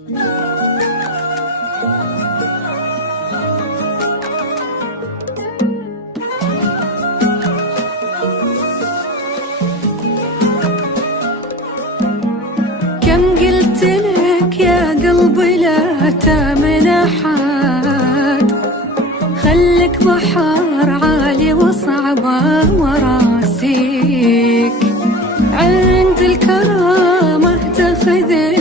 كم قلت لك يا قلبي لا تامن أحد، خلك بحر عالي وصعبة وراسيك، عند الكرامة تاخذ